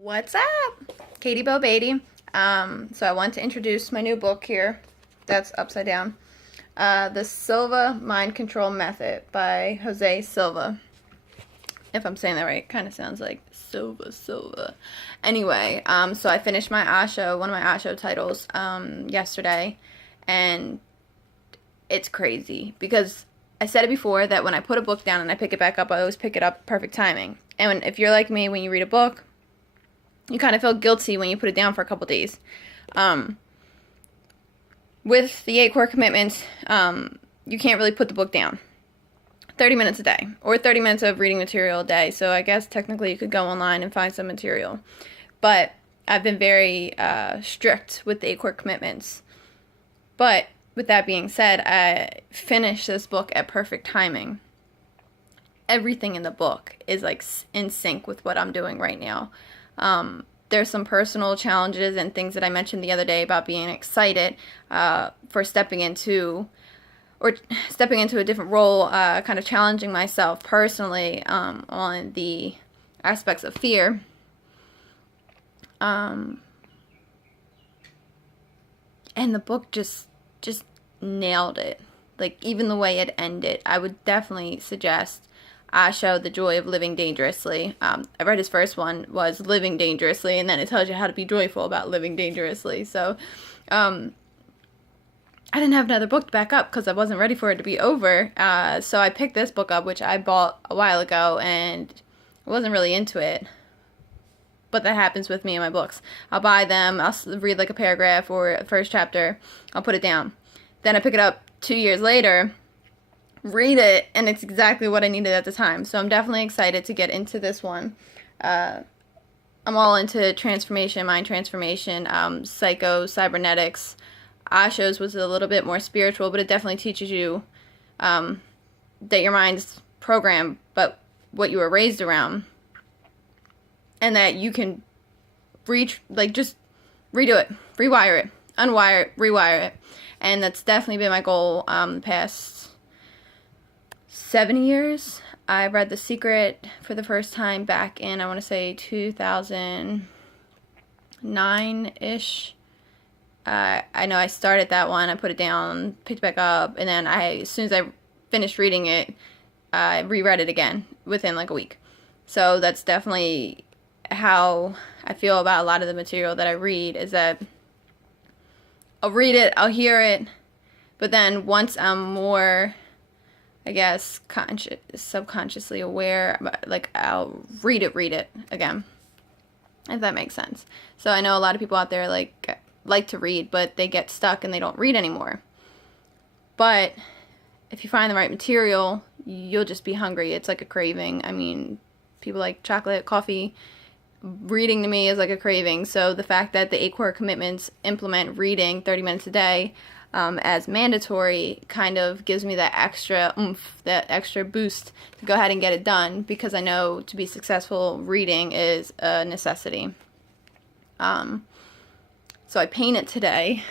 What's up? Katie Bo Beatty. So I want to introduce my new book here that's upside down. The Silva Mind Control Method by Jose Silva. If I'm saying that right, kind of sounds like Silva. Anyway, so I finished my one of my Osho titles, yesterday, and it's crazy because I said it before that when I put a book down and I pick it back up, I always pick it up perfect timing. And if you're like me, when you read a book, you kind of feel guilty when you put it down for a couple days. With the 8 core commitments, you can't really put the book down. 30 minutes a day, or 30 minutes of reading material a day. So I guess technically you could go online and find some material. But I've been very strict with the 8 core commitments. But with that being said, I finished this book at perfect timing. Everything in the book is like in sync with what I'm doing right now. There's some personal challenges and things that I mentioned the other day about being excited for stepping into a different role, kind of challenging myself personally on the aspects of fear. And the book just nailed it. Like, even the way it ended, I would definitely suggest Osho, The Joy of Living Dangerously. I read his first one, was Living Dangerously, and then it tells you how to be joyful about living dangerously. So, I didn't have another book to back up because I wasn't ready for it to be over. So I picked this book up, which I bought a while ago, and I wasn't really into it. But that happens with me and my books. I'll buy them, I'll read like a paragraph or a first chapter, I'll put it down. Then I pick it up 2 years later, read it, and it's exactly what I needed at the time. So I'm definitely excited to get into this one. I'm all into transformation, mind transformation, cybernetics. Osho's was a little bit more spiritual, but it definitely teaches you that your mind's programmed, but what you were raised around, and that you can just redo it, rewire it, unwire it, rewire it. And that's definitely been my goal the past 7 years. I read The Secret for the first time back in, I want to say, 2009-ish. I know I started that one, I put it down, picked it back up, and then as soon as I finished reading it, I reread it again within like a week. So that's definitely how I feel about a lot of the material that I read, is that I'll read it, I'll hear it, but then once I'm more, I guess, subconsciously aware, like, I'll read it again, if that makes sense. So I know a lot of people out there like to read, but they get stuck and they don't read anymore. But if you find the right material, you'll just be hungry. It's like a craving. I mean, people like chocolate, coffee. Reading to me is like a craving. So the fact that the 8 core commitments implement reading 30 minutes a day as mandatory kind of gives me that extra oomph, that extra boost to go ahead and get it done, because I know to be successful, reading is a necessity. So I painted today.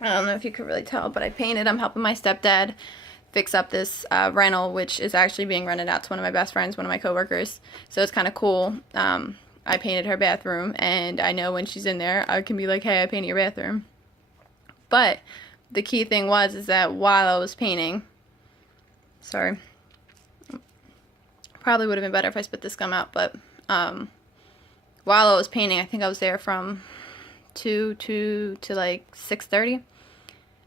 I don't know if you could really tell, but I painted. I'm helping my stepdad fix up this rental, which is actually being rented out to one of my best friends, one of my coworkers. So it's kind of cool. I painted her bathroom, and I know when she's in there, I can be like, hey, I painted your bathroom. But the key thing is that while I was painting, sorry, probably would have been better if I spit this gum out, but while I was painting, I think I was there from 2 to like 6:30.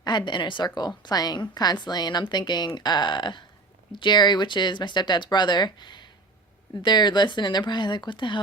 I had the inner circle playing constantly, and I'm thinking, Jerry, which is my stepdad's brother, they're listening, they're probably like, what the hell